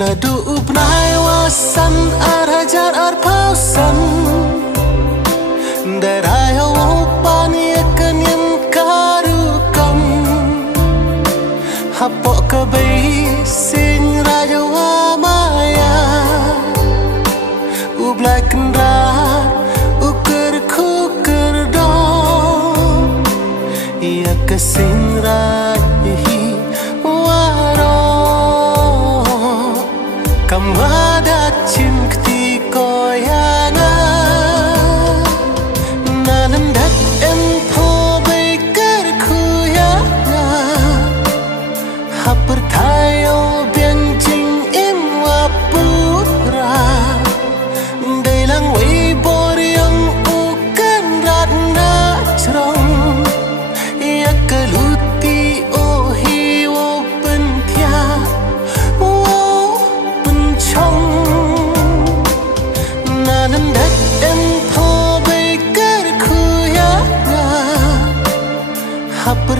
na duup nai wasan arajar arpausan darai hopan yakan yang karukam hapok kebai sing raja maya ublai kendar uker kuker do ia kesing rahi waro kamada cimkti koyana nanandat em po baker kuyana hapur thayo biang jing im wapura dailang wei bor yang ukan ratna crong ia keluti ohi wo pentia wo pencong nanandat em po baker kuyana hapur